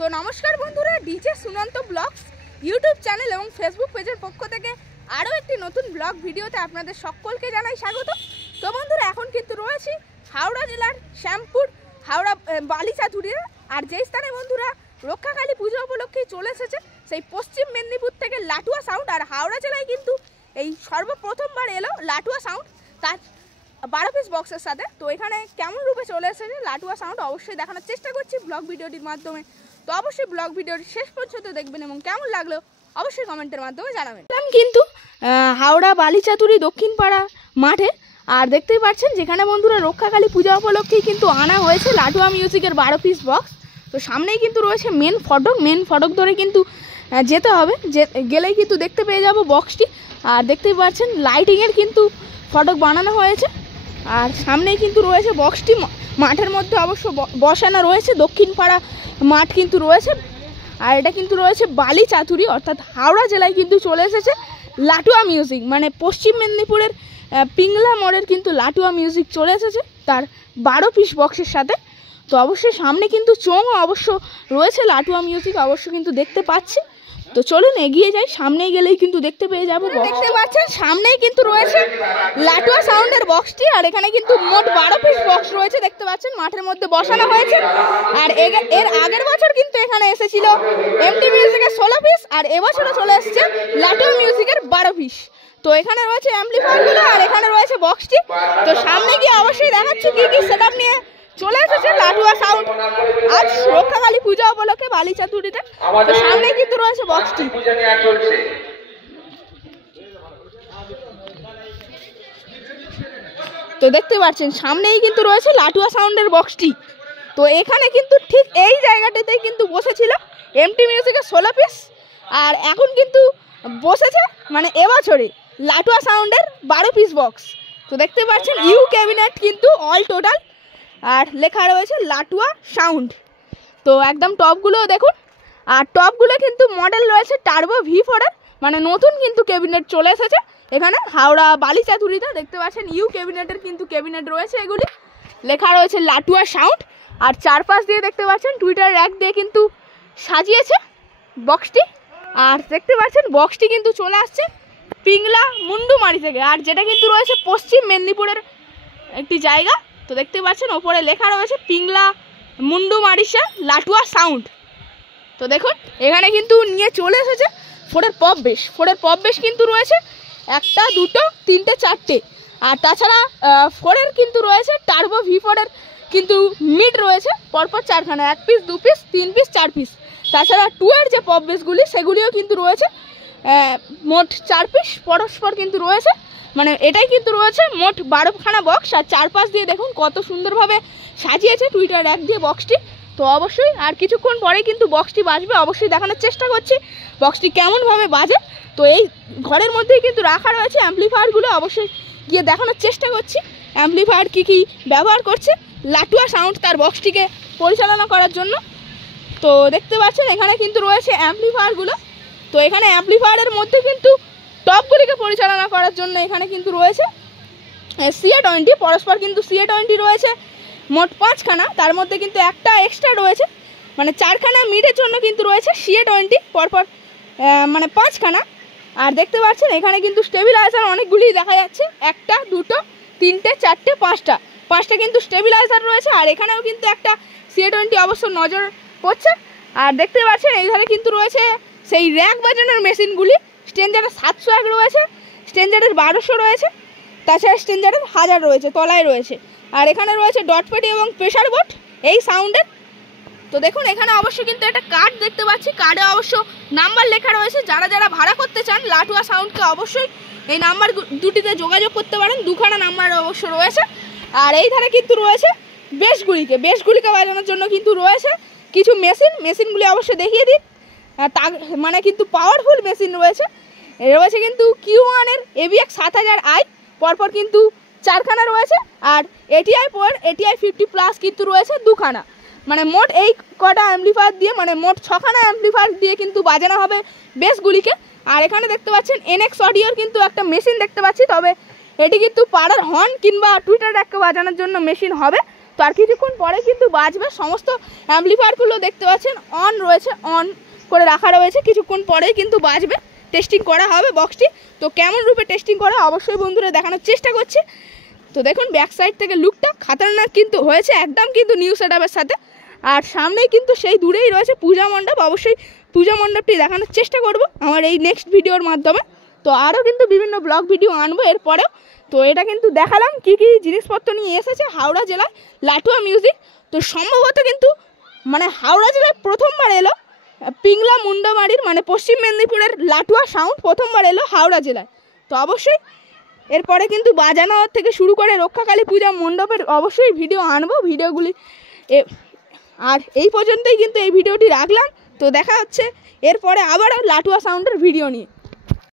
তো নমস্কার বন্ধুরা, DJ Sunanta blogs YouTube channel এবং ফেসবুক পেজের পক্ষ থেকে আরও একটি নতুন ব্লগ ভিডিওতে আপনাদের সকলকে জানাই স্বাগত। তো বন্ধুরা, এখন কিন্তু রয়েছি হাওড়া জেলার শ্যামপুর হাওড়া বালিচাতুরিয়া। আর যেই স্থানে বন্ধুরা রক্ষাকালী পুজো উপলক্ষে চলে এসেছে সেই পশ্চিম মেদিনীপুর থেকে লাটুয়া সাউন্ড। আর হাওড়া জেলায় কিন্তু এই সর্বপ্রথমবার এলো লাটুয়া সাউন্ড, তার 12 পিস বক্সের সাথে। তো এখানে কেমন রূপে চলে এসেছে লাটুয়া সাউন্ড অবশ্যই দেখানোর চেষ্টা করছি ব্লগ ভিডিওটির মাধ্যমে। তো অবশ্যই ব্লগ ভিডিওটি শেষ পর্যন্ত দেখবেন এবং কেমন লাগলো অবশ্যই কমেন্টের মাধ্যমে জানাবেন। কিন্তু হাওড়া বালিচাতুরি দক্ষিণ পাড়া মাঠে, আর দেখতেই পাচ্ছেন যেখানে বন্ধুরা রক্ষাকালী পূজা উপলক্ষেই কিন্তু আনা হয়েছে লাটুয়া মিউজিকের 12 পিস বক্স। তো সামনেই কিন্তু রয়েছে মেন ফটক ধরে কিন্তু যেতে হবে, গেলেই কিন্তু দেখতে পেয়ে যাব বক্সটি। আর দেখতেই পাচ্ছেন লাইটিংয়ের কিন্তু ফটক বানানো হয়েছে। আর সামনেই কিন্তু রয়েছে বক্সটি, মাঠের মধ্যে অবশ্য বসানো রয়েছে, দক্ষিণ পাড়া মাঠ কিন্তু রয়েছে। আর এটা কিন্তু রয়েছে বালিচাতুরি, অর্থাৎ হাওড়া জেলায় কিন্তু চলে এসেছে লাটুয়া মিউজিক, মানে পশ্চিম মেদিনীপুরের পিংলা মোড়ের কিন্তু লাটুয়া মিউজিক চলে এসেছে তার 12 পিস বক্সের সাথে। তো অবশ্যই সামনে কিন্তু চোঙও অবশ্য রয়েছে লাটুয়া মিউজিক অবশ্য কিন্তু দেখতে পাচ্ছি। তো চলুন এগিয়ে যাই, সামনেই গেলেই কিন্তু দেখতে পেয়ে যাবো। দেখতে পাচ্ছেন সামনেই কিন্তু রয়েছে লাটুয়া সাউন্ডের বক্সটি। আর এখানে কিন্তু মোট 12 পিস বক্স রয়েছে, দেখতে পাচ্ছেন মাঠের মধ্যে বসানো হয়েছে। আর এর আগের বছর কিন্তু এখানে এসেছিল এমটি মিউজিকের 16 পিস, আর এবছরও চলে এসেছে লাটুয়া মিউজিকের 12 পিস। তো এখানে রয়েছে অ্যাম্পলিফায়ারগুলো আর এখানে রয়েছে বক্সটি। তো সামনে গিয়ে অবশ্যই দেখাচ্ছি কি কি সেটআপ নিয়ে চলে এসেছে লাটুয়া সাউন্ড আজ রক্ষাকালী পূজা উপলক্ষে বালিচাতুরিতে। তো সামনে কিন্তু রয়েছে বক্সটি। তো দেখতে পাচ্ছেন সামনেই কিন্তু রয়েছে লাটুয়া সাউন্ডের বক্সটি। তো এখানে কিন্তু ঠিক এই জায়গাটাতেই কিন্তু বসেছিল এমটি মিউজিকের 16 পিস, আর এখন কিন্তু বসেছে মানে এবছরে লাটুয়া সাউন্ডের 12 পিস বক্স। তো দেখতে পাচ্ছেন ইউ ক্যাবিনেট কিন্তু অল টোটাল, আর লেখা রয়েছে লাটুয়া সাউন্ড। তো একদম টপগুলোও দেখুন, আর টপগুলো কিন্তু মডেল রয়েছে টার্বো V4 এর, মানে নতুন কিন্তু ক্যাবিনেট চলে এসেছে এখানে হাওড়া বালিচাতুরিতে। দেখতে পাচ্ছেন ইউ ক্যাবিনেটের কিন্তু ক্যাবিনেট রয়েছে, এগুলি লেখা রয়েছে লাটুয়া সাউন্ড। আর চারপাশ দিয়ে দেখতে পাচ্ছেন টুইটার র্যাক দিয়ে কিন্তু সাজিয়েছে বক্সটি। আর দেখতে পাচ্ছেন বক্সটি কিন্তু চলে আসছে পিংলা মুন্ডুমারি থেকে, আর যেটা কিন্তু রয়েছে পশ্চিম মেদিনীপুরের একটি জায়গা। তো দেখতে পাচ্ছেন ওপরে লেখা রয়েছে পিংলা মুন্ডুমারিসা লাটুয়া সাউন্ড। তো দেখুন এখানে কিন্তু নিয়ে চলে এসেছে 4-এর পপ বেশ কিন্তু রয়েছে 1টা 2টো 3টে 4টে। আর তাছাড়া 4-এর কিন্তু রয়েছে টার্বো V4 এর কিন্তু মিড রয়েছে পরপর 4খানা, 1 পিস 2 পিস 3 পিস 4 পিস। তাছাড়া 2-এর যে পপ বেসগুলি সেগুলিও কিন্তু রয়েছে মোট 4 পিস পরস্পর কিন্তু রয়েছে, মানে এটাই কিন্তু রয়েছে মোট 12খানা বক্স। আর চারপাশ দিয়ে দেখুন কত সুন্দরভাবে সাজিয়েছে টুইটার র্যাক দিয়ে বক্সটি। তো অবশ্যই আর কিছুক্ষণ পরেই কিন্তু বক্সটি বাজবে, অবশ্যই দেখানোর চেষ্টা করছি বক্সটি কেমনভাবে বাজে। তো এই ঘরের মধ্যেই কিন্তু রাখা রয়েছে অ্যাম্পলিফায়ারগুলো, অবশ্যই গিয়ে দেখানোর চেষ্টা করছি অ্যাম্পলিফায়ার কী ব্যবহার করছে লাটুয়া সাউন্ড তার বক্সটিকে পরিচালনা করার জন্য। তো দেখতে পাচ্ছেন এখানে কিন্তু রয়েছে অ্যাম্পলিফায়ারগুলো। তো এখানে অ্যাম্পলিফায়ারের মধ্যে কিন্তু টপগুলিকে পরিচালনা করার জন্য এখানে কিন্তু রয়েছে CA20 পরস্পর কিন্তু CA20 রয়েছে মোট 5খানা, তার মধ্যে কিন্তু একটা এক্সট্রা রয়েছে, মানে 4খানা মিডের জন্য কিন্তু রয়েছে CA20 পরপর মানে 5খানা। আর দেখতে পাচ্ছেন এখানে কিন্তু স্টেবিলাইজার অনেকগুলি দেখা যাচ্ছে, 1টা 2টো 3টে 4টে 5টা কিন্তু স্টেবিলাইজার রয়েছে। আর এখানেও কিন্তু একটা CA20 অবশ্য নজর পড়ছে। আর দেখতে পাচ্ছেন এইখানে কিন্তু রয়েছে সেই র্যাক বাজানোর মেশিনগুলি, স্ট্রেঞ্জারের 701 রয়েছে, স্ট্রেঞ্জারের 1200 রয়েছে, তাছাড়া স্ট্রেঞ্জারের 1000 রয়েছে তলায় রয়েছে। আর এখানে রয়েছে ডটপেটি এবং প্রেশার বোর্ড এই সাউন্ডের। তো দেখুন এখানে অবশ্যই কিন্তু একটা কার্ড দেখতে পাচ্ছি, কার্ডে অবশ্য নাম্বার লেখা রয়েছে। যারা ভাড়া করতে চান লাটুয়া সাউন্ডকে অবশ্যই এই নাম্বার দুটিতে যোগাযোগ করতে পারেন, 2খানা নাম্বার অবশ্য রয়েছে। আর এই ধারে কিন্তু রয়েছে বেসগুলিকে বাজানোর জন্য কিন্তু রয়েছে কিছু মেশিনগুলি অবশ্যই দেখিয়ে দিন। মানে কিন্তু পাওয়ারফুল মেশিন রয়েছে কিন্তু Q1 এর AVX 7000i পরপর কিন্তু 4খানা রয়েছে। আর ATI 50+ কিন্তু রয়েছে 2খানা, মানে মোট এই কটা অ্যাম্পলিফায়ার দিয়ে মানে মোট 6খানা অ্যাম্পলিফায়ার দিয়ে কিন্তু বাজানো হবে বেসগুলিকে। আর এখানে দেখতে পাচ্ছেন NX অডিওর কিন্তু একটা মেশিন দেখতে পাচ্ছি, তবে এটি কিন্তু পাড়ার হর্ন কিংবা টুইটার র্যাককে বাজানোর জন্য মেশিন হবে। আর কিছুক্ষণ পরে কিন্তু বাজবে। সমস্ত অ্যাম্পলিফায়ারগুলো দেখতে পাচ্ছেন অন রয়েছে, অন করে রাখা রয়েছে, কিছুক্ষণ পরেই কিন্তু বাজবে, টেস্টিং করা হবে বক্সটি। তো কেমন রূপে টেস্টিং করে অবশ্যই বন্ধুরা দেখানোর চেষ্টা করছি। তো দেখুন ব্যাক সাইড থেকে লুকটা খাতারনাক কিন্তু হয়েছে একদম কিন্তু নিউ সেটআপের সাথে। আর সামনেই কিন্তু সেই দূরেই রয়েছে পূজা মণ্ডপ, অবশ্যই পূজা মণ্ডপটি দেখানোর চেষ্টা করব আমার এই নেক্সট ভিডিওর মাধ্যমে। তো আরও কিন্তু বিভিন্ন ব্লগ ভিডিও আনবো এরপরেও। তো এটা কিন্তু দেখালাম কী কী জিনিসপত্র নিয়ে এসেছে হাওড়া জেলায় লাটুয়া মিউজিক। তো সম্ভবত কিন্তু মানে হাওড়া জেলায় প্রথমবার এলো পিংলা মুন্ডামারির মানে পশ্চিম মেদিনীপুরের লাটুয়া সাউন্ড প্রথমবার এলো হাওড়া জেলায়। তো অবশ্যই এরপরে কিন্তু বাজানো থেকে শুরু করে রক্ষাকালী পূজা মণ্ডপের অবশ্যই ভিডিও আনবো ভিডিওগুলি। আর এই পর্যন্তই কিন্তু এই ভিডিওটি রাখলাম। তো দেখা হচ্ছে এরপরে আবার লাটুয়া সাউন্ডের ভিডিও নিয়ে।